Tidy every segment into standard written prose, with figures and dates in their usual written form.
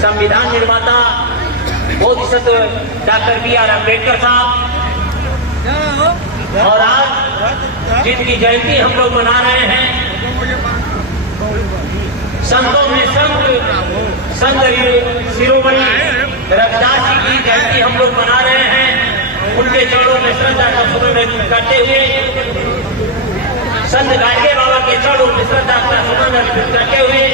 संविधान निर्माता Bodhisattva doctor B.R. Ambedkar साहब, और आज जिनकी जयंती हम लोग मना रहे हैं, संतों में संत शिरोमणि रविदास जी की जयंती हम लोग मना रहे हैं। उनके चरणों में श्रद्धा का सुमन करते हुए, संत गाडगे बाबा के चरणों में श्रद्धा का सुमन करते हुए,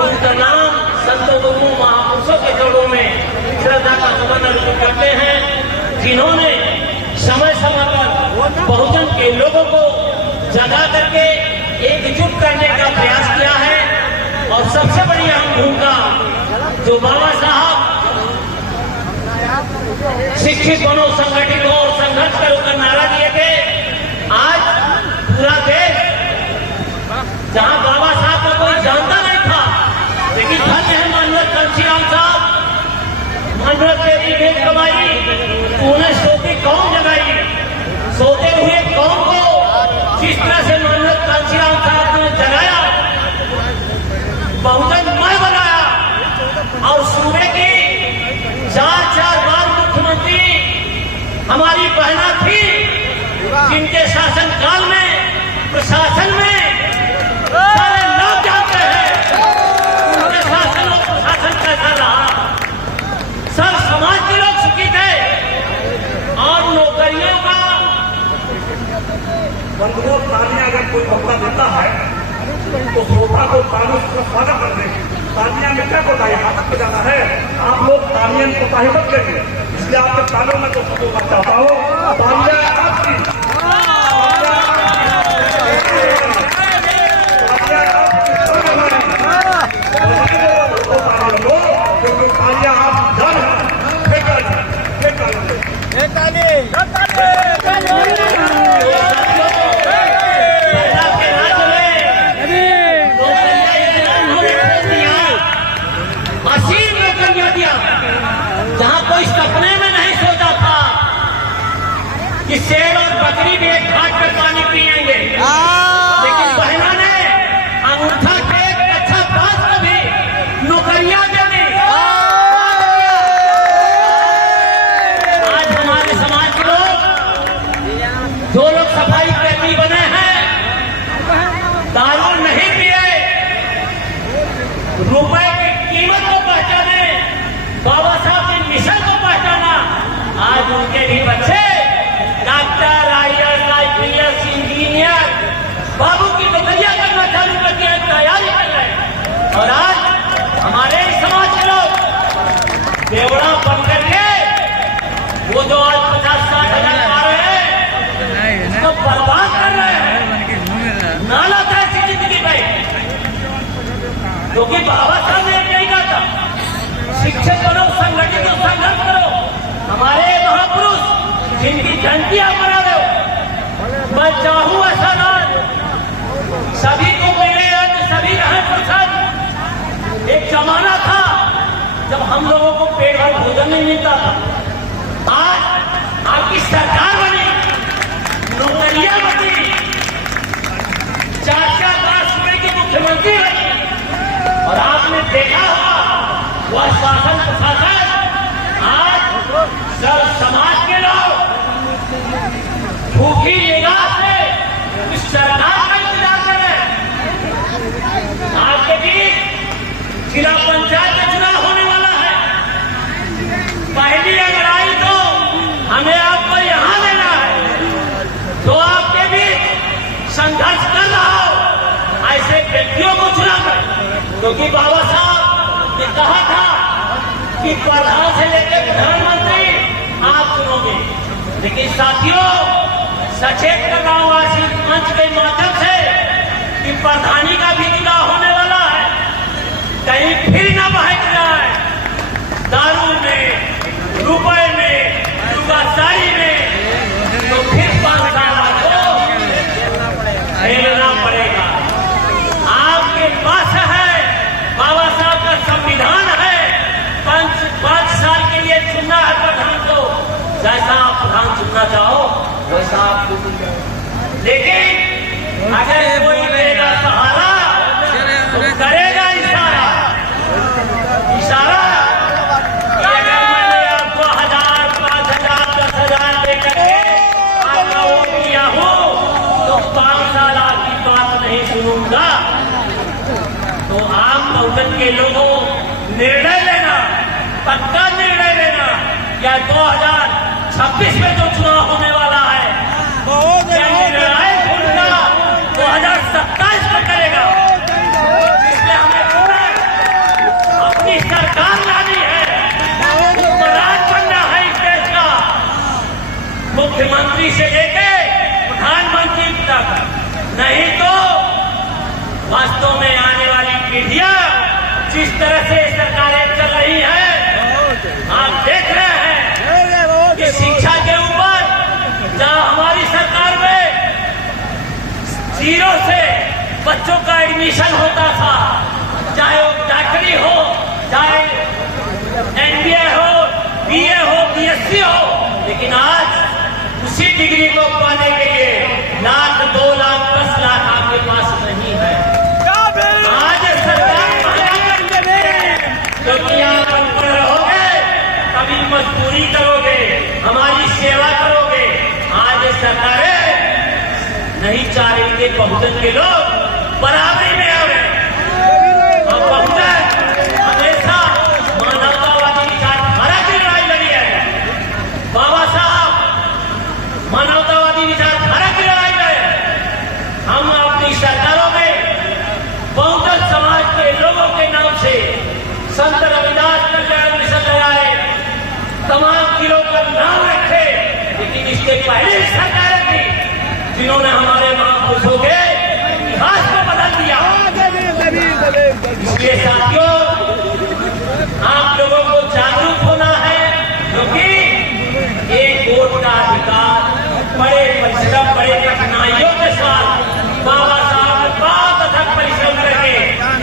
उनका नाम संतों गुरुओं महापुरुषों के चरणों में श्रद्धा का सुमन करते हैं, जिन्होंने समय समय पर बहुजन के लोगों को जगा करके एकजुट करने का प्रयास किया है। और सबसे बड़ी अहम भूमिका जो बाबा साहब शिक्षित बनो, संगठित हो और संघर्ष करो का नारा दिए थे, आज पूरा देश, जहां बाबा साहब को कोई जानता नहीं था, लेकिन धन्य है मानवत घनश्याम साहब, मानवत देवी भेद कमाई, उन्हें सोती कौन जगाई, सोते हुए कौन को जिस तरह से मानवत घनश्याम साहब ने जगाया, बहुजन मय बनाया, और सूबे की 4 बार मुख्यमंत्री हमारी बहना थी, जिनके शासन काल में प्रशासन में सारे लोग जानते हैं उनके शासन और प्रशासन कैसा रहा। सब समाज के लोग सुखी थे, और नौकरियों का बंधुओं, तालियां अगर कोई मौका देता है तो श्रोता को तालियों से स्वागत कर देंगे। तालियां में क्या होता है, हाथ में जाना है, आप लोग तालियां को ताहिबत देंगे, इसलिए आपके तालों में तो मैं चाहता हूँ तालियां आपकी, क्योंकि तालियां आप जान जहां कोई सपने में नहीं सोचा था कि शेर और बकरी भी एक घाट पर पानी पिएंगे, लेकिन बहनों ने अंगूठा के अच्छा बात को भी नौकरियां दे दी। आज हमारे समाज के लोग, जो लोग सफाई कर्मी बने हैं, दारू नहीं पिए, रुपए की कीमत को पहचाने, बाबा साहब के मिशन को पहचाना, आज उनके भी बच्चे डॉक्टर, IAS, IPS, इंजीनियर, बाबू की नौकरियां करना चालू कर दिया, तैयारी कर रहे हैं। और आज हमारे समाज के लोग बेवड़ा बन करके वो जो आज 50-60 हजार आ रहे हैं, उसको बर्बाद कर रहे हैं, नाला ऐसी जिंदगी में, क्योंकि बाबा साहब ने यही कहा था, शिक्षक बनो, संगठित हो, संघर्ष करो। हमारे महापुरुष जिनकी जयंतियां मना रहे हो, मैं चाहूं ऐसा राज सभी को मिले, सभी रहे प्रसन्न। एक जमाना था जब हम लोगों को पेट भर भोजन नहीं मिलता था, आज आपकी सरकार बनी, नौकरियां बनी, 4 बार सूबे की मुख्यमंत्री बनी, और आपने देखा होगा वह शासन प्रशासन, आज सब समाज के लोग भूखी निगाह से इस सरकार का इंतजार कर रहे हैं। आपके बीच जिला पंचायत का चुनाव होने वाला है, पहली अगर आई तो हमें आपको यहां लेना है, तो आपके बीच संघर्ष कर रहा हो ऐसे व्यक्तियों को चुना कर, क्योंकि बाबा साहब ने कहा था कि प्रधान से लेकर प्रधानमंत्री आप चुनोगे। लेकिन साथियों, सचेत कर रहा हूं आज इस मंच के माध्यम से कि प्रधानी का भी चुनाव होने वाला है, कहीं फिर न बहक जाए दारू में, रुपए में, दुकानदारी में, तो फिर 5 साल को झेलना पड़ेगा। आपके पास है बाबा साहब का संविधान है, 5 साल के लिए चुनना है प्रधान को, जैसा आप प्रधान चुनना चाहो वैसा आप, लेकिन अगर कोई देगा सहारा तो करेगा इशारा। ये लोगों निर्णय लेना, पक्का निर्णय लेना, या 2026 में जो चुनाव होने वाला है क्या निर्णायक भूमिका 2027 में करेगा, इसलिए हमें पूरा अपनी सरकार लानी है, हुक्मरान बनना है इस देश का, मुख्यमंत्री से लेके प्रधानमंत्री तक। नहीं तो वास्तव में आने वाली पीढ़ियां जिस तरह से सरकारें चल रही हैं, आप देख रहे हैं कि शिक्षा के ऊपर जहां हमारी सरकार में 0 से बच्चों का एडमिशन होता था, चाहे वो डॉक्टरी हो, चाहे MBA हो, BA हो, BSc हो, लेकिन आज उसी डिग्री को पाने के लिए लाख, 2 लाख, 10 लाख आपके पास नहीं है। आज सरकार मना करते हैं क्योंकि आप अनपढ़ रहोगे, कभी मजदूरी करोगे, हमारी सेवा करोगे। आज सरकारें नहीं चाह रही कि बहुजन के लोग बराबरी में आवे, और बहुजन हमेशा मानवतावादी विचारधारा की लड़ाई लड़ी है। बाबा साहब मानवतावादी विचारधारा की लड़ाई लड़े। हम अपनी सरकारों में बहुजन समाज के लोगों के नाम से संत रविदास कल्याण मिशन लगाए, तमाम जिलों का नाम रखे, लेकिन इसके पहले भी सरकारें थी जिन्होंने हमारे महापुरुषों के इतिहास को बदल दिया। इसलिए साथियों, आप लोगों को जागरूक होना है, क्योंकि एक वोट का अधिकार बड़े परिश्रम, बड़े कठिनाइयों के साथ बाबा साहब ने बहुत अथक परिश्रम करके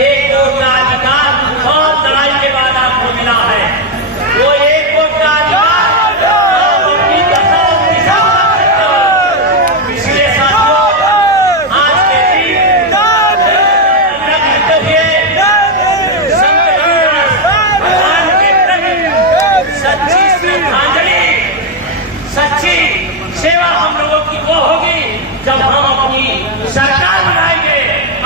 एक वोट का अधिकार बहुत लड़ाई के बाद आपको मिला है। वो एक वोट का अधिकार आप अपनी दशा और दिशा बना सकते हो। इसलिए साथियों, आज के दिन करते हुए संत रविदास भगवान के प्रति सच्ची श्रद्धांजलि, सच्ची सेवा हम लोगों की वो होगी जब हम अपनी सरकार बनाएंगे,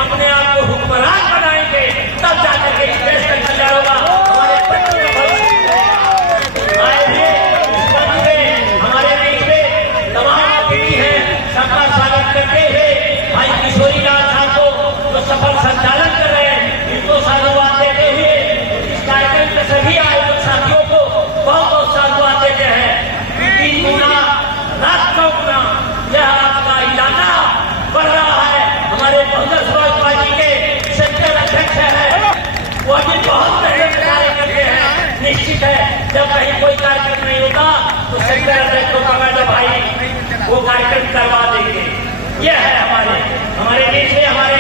अपने आप को हुक्मरान बनाएंगे, तब जाकर के इस देश का कल्याण होगा, हमारे बच्चों का भविष्य। आए हुए इस मंच में हमारे बीच में तमाम अतिथि हैं, सबका स्वागत करते हुए भाई किशोरी लाल साहब को जो सफल संचालन कर रहे हैं, इनको साधुवाद देते हुए इस कार्यक्रम के सभी आयोजक साथियों को बहुत बहुत साधुवाद देते हैं। 3 गुना, रात 9 गुना यह आपका इलाका बढ़ रहा है। हमारे बहुजन समाज पार्टी के सेक्टर अध्यक्ष हैं, वो भी बहुत मेहनत कार्य करते हैं। निश्चित है जब कहीं कोई कार्यक्रम नहीं होता तो सेक्टर अध्यक्ष को कहा भाई वो कार्यक्रम करवा देंगे। यह है हमारे बीच में हमारे